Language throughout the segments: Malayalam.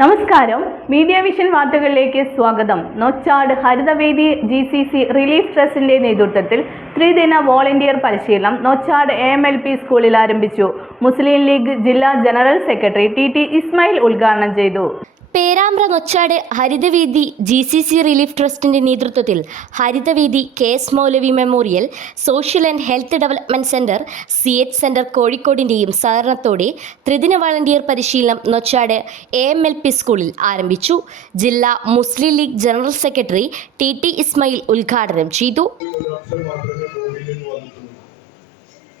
നമസ്കാരം. മീഡിയ വിഷൻ വാർത്തകളിലേക്ക് സ്വാഗതം. Nochad Harithavedi G C C relief ട്രസ്റ്റിന്റെ നേതൃത്വത്തിൽ ത്രിദിന വോളണ്ടിയർ പരിശീലനം Nochad A M L P സ്കൂളിൽ ആരംഭിച്ചു. മുസ്ലിം ലീഗ് ജില്ലാ general secretary T T Ismail ഉദ്ഘാടനം ചെയ്തു. Perambra Nochad Harithaveethi G C C relief ട്രസ്റ്റിന്റെ നേതൃത്വത്തിൽ Harithaveethi K S Moulavi memorial social and health development centre C H centre കോഴിക്കോടിന്റെയും സഹകരണത്തോടെ ത്രിദിന വളണ്ടിയർ പരിശീലനം Nochad A M L P സ്കൂളിൽ ആരംഭിച്ചു. ജില്ലാ Muslim League general secretary T T Ismail ഉദ്ഘാടനം ചെയ്തു.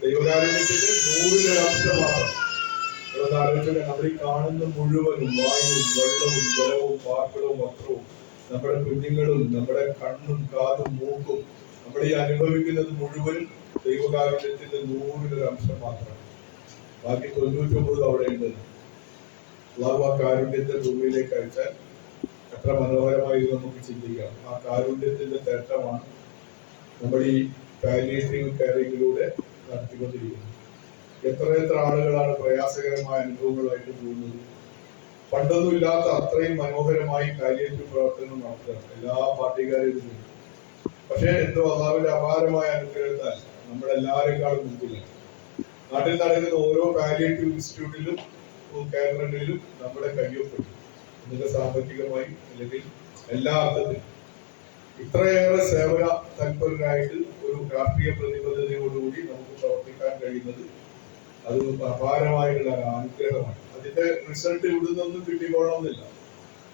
ദൈവകാരുണ്യത്തിന്റെ മാത്രം. ആലോചിച്ചാൽ നമ്മൾ കാണുന്ന മുഴുവനും വായുവും വെള്ളവും ജലവും പാർപ്പിടവും വസ്ത്രവും നമ്മുടെ കുഞ്ഞുങ്ങളും നമ്മുടെ കണ്ണും കാതും മൂക്കും നമ്മൾ അനുഭവിക്കുന്നത് മുഴുവനും ദൈവകാരുണ്യത്തിന്റെ നൂറിലൊരു അംശം മാത്രമാണ്. ബാക്കി തൊണ്ണൂറ്റൊമ്പത് അവിടെ ഉണ്ട് അള്ളാഹു ആ കാരുണ്യത്തെ ഭൂമിയിലേക്ക് അയച്ചാൽ എത്ര മനോഹരമായി നമുക്ക് ചിന്തിക്കാം. ആ കാരുണ്യത്തിന്റെ തേട്ടമാണ് നമ്മൾ ഈ പാലിയേറ്റീവ് കെയറിങ്ങിലൂടെ നടത്തിക്കൊണ്ടിരിക്കുന്നത്. എത്ര എത്ര ആളുകളാണ് പ്രയാസകരമായ അനുഭവങ്ങളായിട്ട് പോകുന്നത്? പണ്ടൊന്നും ഇല്ലാത്ത അത്രയും മനോഹരമായി കാര്യേറ്റ പ്രവർത്തനം നടത്തുക. എല്ലാ പാർട്ടിക്കാരും ഇത്. പക്ഷേ എന്തോ അള്ളാഹുവിന്റെ അപാരമായ അനുഗ്രഹത്താൽ നമ്മളെല്ലാവരെക്കാളും മുമ്പിലാണ്. നാട്ടിൽ നടക്കുന്ന ഓരോ പാലിയേറ്റീവ് ഇൻസ്റ്റിറ്റ്യൂട്ടിലും കേന്ദ്രങ്ങളിലും നമ്മുടെ കയ്യൊപ്പിട്ടു ഇന്നത്തെ സാമ്പത്തികമായി അല്ലെങ്കിൽ എല്ലാ അർത്ഥത്തിലും. ഇത്രയേറെ സേവന തൽപരരായിട്ട് ഒരു രാഷ്ട്രീയ പ്രതിബദ്ധതയോടുകൂടി നമുക്ക് പ്രവർത്തിക്കാൻ കഴിയുന്നത് അത് അപാരമായിട്ടുള്ള അനുഗ്രഹമാണ്. അതിന്റെ റിസൾട്ട് ഇവിടെ നിന്നൊന്നും കിട്ടിക്കോളണമെന്നില്ല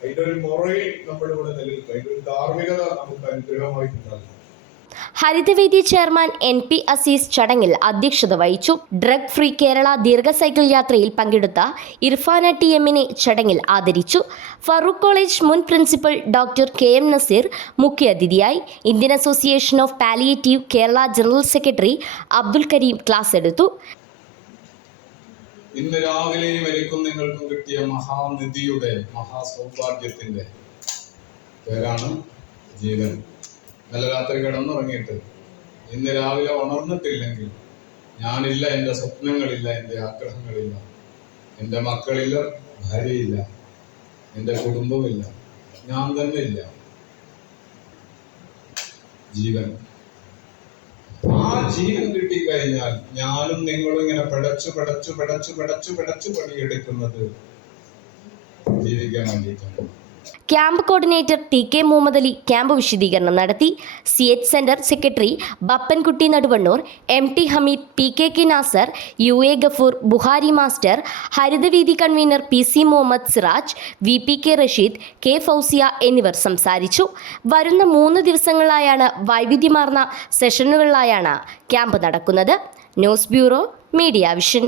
അതിന്റെ ഒരു മുറയിൽ നമ്മുടെ ഇവിടെ നിലനിൽക്കുക അതിന്റെ ഒരു ധാർമ്മികത നമുക്ക് അനുഗ്രഹമായിട്ടുണ്ടാകും. Harithavedi chairman N P Aziz ചടങ്ങിൽ അധ്യക്ഷത വഹിച്ചു. ഡ്രഗ് ഫ്രീ കേരള ദീർഘ സൈക്കിൾ യാത്രയിൽ പങ്കെടുത്ത ഇർഫാന ടി എമ്മിനെ ചടങ്ങിൽ ആദരിച്ചു. ഫറൂഖ് കോളേജ് മുൻ principal doctor K M Nazeer മുഖ്യാതിഥിയായി. Indian association of palliative Kerala general secretary Abdul Kareem class എടുത്തു. ഇന്ന് രാവിലെ വരയ്ക്കും നിങ്ങൾക്കും കിട്ടിയ മഹാനിധിയുടെ മഹാസൗഭാഗ്യത്തിന്റെ പേരാണ് ജീവൻ. നല്ല രാത്രി കിടന്നുറങ്ങിയിട്ട്. ഇന്ന് രാവിലെ ഉണർന്നിട്ടില്ലെങ്കിൽ ഞാനില്ല എന്റെ സ്വപ്നങ്ങളില്ല എന്റെ ആഗ്രഹങ്ങളില്ല എന്റെ മക്കളില്ല ഭാര്യയില്ല എന്റെ കുടുംബമില്ല ഞാൻ തന്നെ ഇല്ല ജീവൻ. ജീവൻ കിട്ടിക്കഴിഞ്ഞാൽ ഞാനും നിങ്ങളും ഇങ്ങനെ പടച്ചു പടച്ചു പടച്ചു പടച്ചു പടച്ചു പണിയെടുക്കുന്നത് ജീവിക്കാൻ വേണ്ടിയിട്ടാണ്. Camp coordinator T K Muhammad Ali camp വിശദീകരണം നടത്തി. C H centre secretary Bappankutty Naduvannur M T Hameed P K K Nasar U A Gafoor Buhari master Harithaveethi convener P C Muhammad Siraj V P K Rasheed K Fousiya എന്നിവർ സംസാരിച്ചു. വരുന്ന മൂന്ന് ദിവസങ്ങളിലായാണ് വൈവിധ്യമാർന്ന സെഷനുകളിലായാണ് ക്യാമ്പ് നടക്കുന്നത്. News bureau media vision.